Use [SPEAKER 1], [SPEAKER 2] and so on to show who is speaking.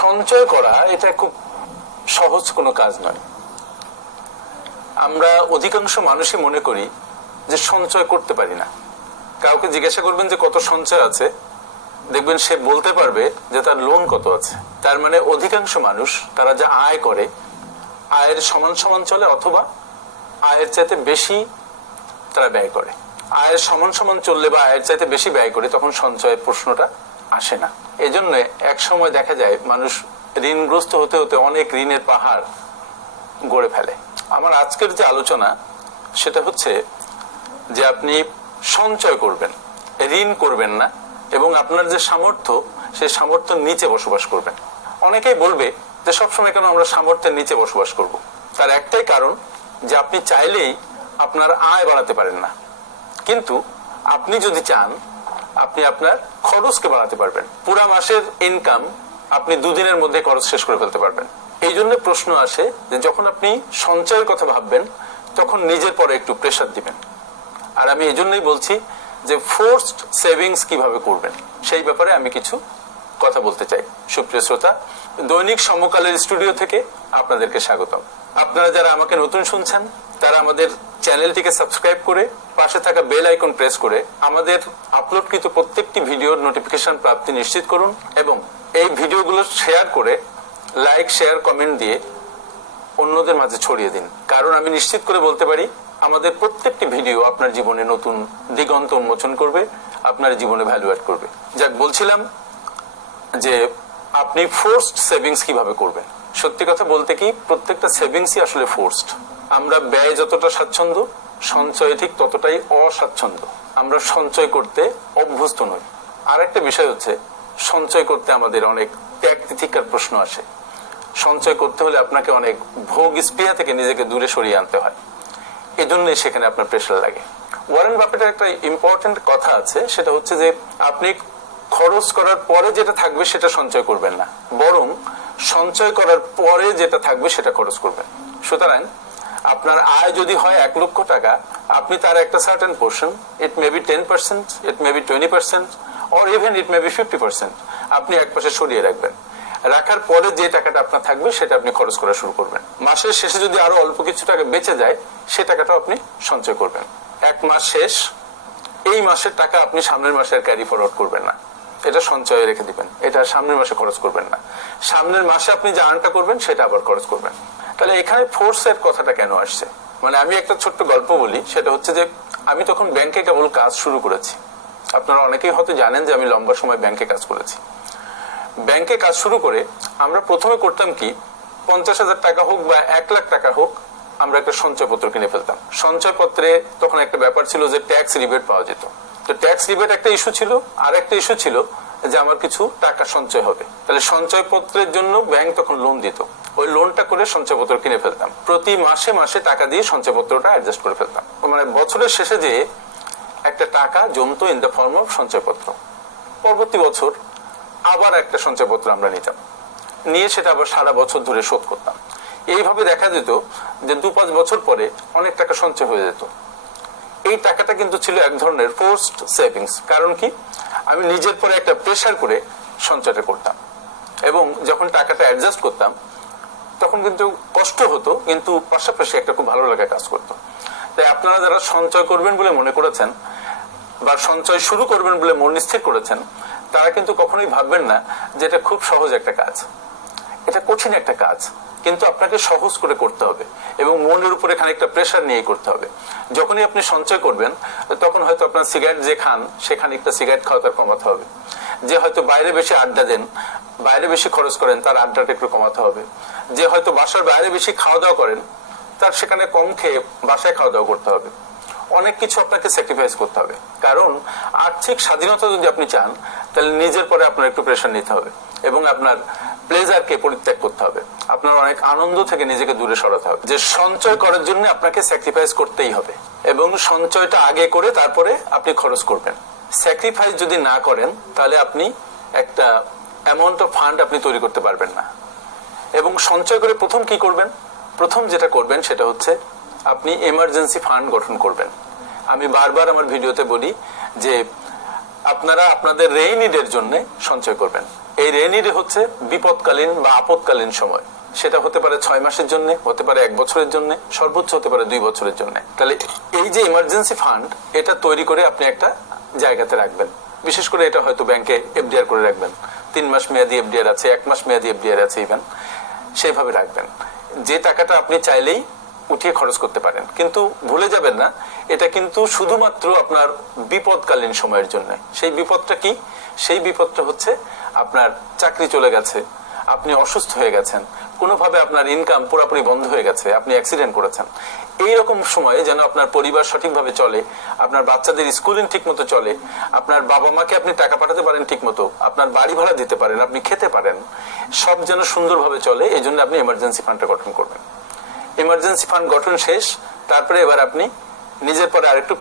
[SPEAKER 1] সঞ্চয় করা এটা খুব সহজ কোনো কাজ নয়। আমরা অধিকাংশ মানুষই মনে করি যে সঞ্চয় করতে পারি না। কাউকে জিজ্ঞাসা করবেন যে কত সঞ্চয় আছে, দেখবেন সে বলতে পারবে যে তার লোন কত আছে। তার মানে অধিকাংশ মানুষ, তারা যা আয় করে, আয়ের সমান সমান চলে অথবা আয়ের চাইতে বেশি তারা ব্যয় করে। আয়ের সমান সমান চললে বা আয়ের চাইতে বেশি ব্যয় করে, তখন সঞ্চয়ের প্রশ্নটা আসে না। এই জন্য এক সময় দেখা যায় মানুষ ঋণগ্রস্ত হতে হতে অনেক ঋণের পাহাড় গড়ে ফেলে। আমার আজকের যে আলোচনা, সেটা হচ্ছে যে আপনি সঞ্চয় করবেন, ঋণ করবেন না, এবং আপনার যে সামর্থ্য সেই সামর্থ্য নিচে বসবাস করবেন। অনেকেই বলবে যে সবসময় কেন আমরা সামর্থ্যের নিচে বসবাস করব? তার একটাই কারণ যে আপনি চাইলেই আপনার আয় বাড়াতে পারেন না। কিন্তু আপনি যদি চান আপনি আপনার খরচকে বাড়াতে পারবেন। পুরা মাসের ইনকাম আপনি দুদিনের মধ্যে খরচ শেষ করে ফেলতে পারবেন। এই জন্য প্রশ্ন আসে যে যখন আপনি সঞ্চয়ের কথা ভাববেন, তখন নিজের পরে একটু প্রেশার দিবেন। আর আমি এই জন্যই বলছি যে ফোর্সড সেভিংস কীভাবে করবেন, সেই ব্যাপারে আমি কিছু কথা বলতে চাই। সুপ্রিয় শ্রোতা, দৈনিক সমকালের স্টুডিও থেকে আপনাদেরকে স্বাগতম। আপনারা যারা আমাকে নতুন শুনছেন তারা আমাদের চ্যানেলটিকে সাবস্ক্রাইব করে পাশে থাকা বেল আইকন প্রেস করে আমাদের আপলোডকৃত প্রত্যেকটি ভিডিওর নোটিফিকেশন প্রাপ্তি নিশ্চিত করুন এবং এই ভিডিওগুলো শেয়ার করে লাইক, শেয়ার, কমেন্ট দিয়ে অন্যদের মাঝে ছড়িয়ে দিন। কারণ আমি নিশ্চিত করে বলতে পারি, আমাদের প্রত্যেকটি ভিডিও আপনার জীবনে নতুন দিগন্ত উন্মোচন করবে, আপনার জীবনে ভ্যালু অ্যাড করবে। যাক, বলছিলাম যে আপনি ফোর্সড সেভিংস কীভাবে করবেন? সত্যি কথা বলতে কি, প্রত্যেকটা সেভিংসই আসলে ফোর্সড আমরা ব্যয় যতটা স্বাচ্ছন্দ্য, সঞ্চয় ঠিক ততটাই অস্বাচ্ছন্দ্য। আমরা সঞ্চয় করতে অভ্যস্ত নই। আর একটা বিষয় হচ্ছে, সঞ্চয় করতে আমাদের অনেক ত্যাগ তিথিকার প্রশ্ন আসে। সঞ্চয় করতে হলে আপনাকে অনেক ভোগ স্পৃহা থেকে নিজেকে দূরে সরিয়ে আনতে হয়। এজন্যই সেখানে আপনার প্রেশার লাগে। ওয়ারেন বাফেটের একটা ইম্পর্টেন্ট কথা আছে, সেটা হচ্ছে যে আপনি খরচ করার পরে যেটা থাকবে সেটা সঞ্চয় করবেন না। বরং সঞ্চয় করার পরে যেটা থাকবে সেটা খরচ করবেন। সুতরাং আপনার আয় যদি হয় এক লক্ষ টাকা, আপনি তার একটা certain portion it may be ten percent it may be twenty percent or even it may be fifty percent আপনি এক পাশে সরিয়ে রাখবেন। রাখার পরে যে টাকাটা আপনার থাকবে, সেটা আপনি খরচ করা শুরু করবেন। মাসের শেষে যদি আরও অল্প কিছু টাকা বেঁচে যায়, সে টাকাটাও আপনি সঞ্চয় করবেন। এক মাস শেষ, এই মাসের টাকা আপনি সামনের মাসে আর ক্যারি ফরওয়ার্ড করবেন না। এটা সঞ্চয়ে রেখে দিবেন। এটা সামনের মাসে খরচ করবেন না। সামনের মাসে আপনি যে আর্নটা করবেন, সেটা আবার খরচ করবেন। তাহলে এখানে ফোর্স ফোর্সের কথাটা কেন আসছে? মানে আমি একটা ছোট্ট গল্প বলি, সেটা হচ্ছে যে আমি তখন ব্যাংকে কেবল কাজ শুরু করেছি। আপনারা অনেকেই হয়তো জানেন যে আমি লম্বা সময় ব্যাংকে কাজ করেছি। ব্যাংকে কাজ শুরু করে আমরা প্রথমে করতাম কি, পঞ্চাশ হাজার টাকা হোক বা এক লাখ টাকা হোক, আমরা একটা সঞ্চয়পত্র কিনে ফেলতাম। সঞ্চয়পত্রে তখন একটা ব্যাপার ছিল যে ট্যাক্স রিবেট পাওয়া যেত। তো ট্যাক্স রিবেট একটা ইস্যু ছিল, আর একটা ইস্যু ছিল যে আমার কিছু টাকা সঞ্চয় হবে। তাহলে সঞ্চয়পত্রের জন্য ব্যাংক তখন লোন দিত। ওই লোনটা করে সঞ্চয়পত্র কিনে ফেলতাম। প্রতি মাসে মাসে টাকা দিয়ে সঞ্চয়পত্রটা অ্যাডজাস্ট করে ফেলতাম। মানে বছরের শেষে যে একটা টাকা জমতো ইন দ্য ফর্ম অফ সঞ্চয়পত্র। পরবর্তী বছর আবার একটা সঞ্চয়পত্র আমরা নিতাম। নিয়ে সেটা আবার সারা বছর ধরে শোধ করতাম। এইভাবে দেখা যেত যে দু পাঁচ বছর পরে অনেক টাকা সঞ্চয় হয়ে যেত। এই টাকাটা কিন্তু ছিল এক ধরনের ফোর্সড সেভিংস কারণ কি? আমি নিজের পরে একটা প্রেশার করে সঞ্চয়টা করতাম। এবং যখন টাকাটা অ্যাডজাস্ট করতাম তখন কিন্তু কষ্ট হতো, কিন্তু পাশাপাশি একটা খুব ভালো লাগা কাজ করতো। তাই আপনারা যারা সঞ্চয় করবেন বলে মনে করেছেন, বা সঞ্চয় শুরু করবেন বলে মন স্থির করেছেন, তারা কিন্তু কখনোই ভাববেন না যে এটা খুব সহজ একটা কাজ। এটা কঠিন একটা কাজ, কিন্তু আপনাকে সহজ করে করতে হবে এবং মনের উপরে খানিকটা প্রেশার নিয়ে করতে হবে। যখনই আপনি সঞ্চয় করবেন, তখন হয়তো আপনার সিগারেট যে খান, সে খানিকটা সিগারেট খাওয়া তার কমাতে হবে। যে হয়তো বাইরে বেশি আড্ডা দেন, বাইরে বেশি খরচ করেন, তার আড্ডাটা একটু কমাতে হবে। যে হয়তো বাসার বাইরে বেশি খাওয়া দাওয়া করেন, তার সেখানে কম খেয়ে বাসায় খাওয়া দাওয়া করতে হবে। অনেক কিছু আপনাকে স্যাক্রিফাইস করতে হবে। কারণ আর্থিক স্বাধীনতা যদি আপনি চান, তাহলে নিজের পরে আপনার একটু প্রেশার নিতে হবে এবং আপনার প্লেজারকে পরিত্যাগ করতে হবে। আপনার অনেক আনন্দ থেকে নিজেকে দূরে সরাতে হবে। যে সঞ্চয় করার জন্য আপনাকে স্যাক্রিফাইস করতেই হবে এবং সঞ্চয়টা আগে করে তারপরে আপনি খরচ করবেন। স্যাক্রিফাইস যদি না করেন, তাহলে আপনি একটা অ্যামাউন্ট অফ ফান্ড আপনি তৈরি করতে পারবেন না। এবং সঞ্চয় করে প্রথম কি করবেন? প্রথম যেটা করবেন সেটা হচ্ছে আপনি এমার্জেন্সি ফান্ড গঠন করবেন। আমি বারবার আমার ভিডিওতে বলি যে আপনারা আপনাদের রেইনিডের জন্য সঞ্চয় করবেন। এই রেইনিডে হচ্ছে বিপদকালীন বা আপদকালীন সময়। সেটা হতে পারে ছয় মাসের জন্য, হতে পারে এক বছরের জন্য, সর্বোচ্চ হতে পারে দুই বছরের জন্য। তাহলে এই যে ইমার্জেন্সি ফান্ড এটা তৈরি করে আপনি একটা জায়গাতে রাখবেন। বিশেষ করে এটা হয়তো ব্যাংকে এফডিআর করে রাখবেন। তিন মাস মেয়াদি এফডিআর আছে, এক মাস মেয়াদি এফডিআর আছে ইভেন সেইভাবে রাখবেন। যে টাকাটা আপনি চাইলেই উঠিয়ে খরচ করতে পারেন। কিন্তু ভুলে যাবেন না, এটা কিন্তু শুধুমাত্র আপনার বিপদকালীন সময়ের জন্য। সেই বিপদটা কি? সেই বিপদটা হচ্ছে আপনার চাকরি চলে গেছে, আপনি অসুস্থ হয়ে গেছেন, কোনোভাবে আপনার ইনকাম পুরোপুরি বন্ধ হয়ে গেছে, আপনি অ্যাক্সিডেন্ট করেছেন। এই রকম সময়ে যেন আপনার পরিবার সঠিকভাবে চলে, আপনার বাচ্চাদের স্কুলিং ঠিক মতো চলে, আপনার বাবা মাকে আপনি টাকা পাঠাতে পারেন ঠিক মতো আপনার বাড়ি ভাড়া দিতে পারেন, আপনি খেতে পারেন, সব যেন সুন্দরভাবে চলে এই জন্য আপনি এমার্জেন্সি ফান্ডটা গঠন করবেন। এমার্জেন্সি ফান্ড গঠন শেষ, তারপরে এবার আপনি নিজের পরে আরেকটু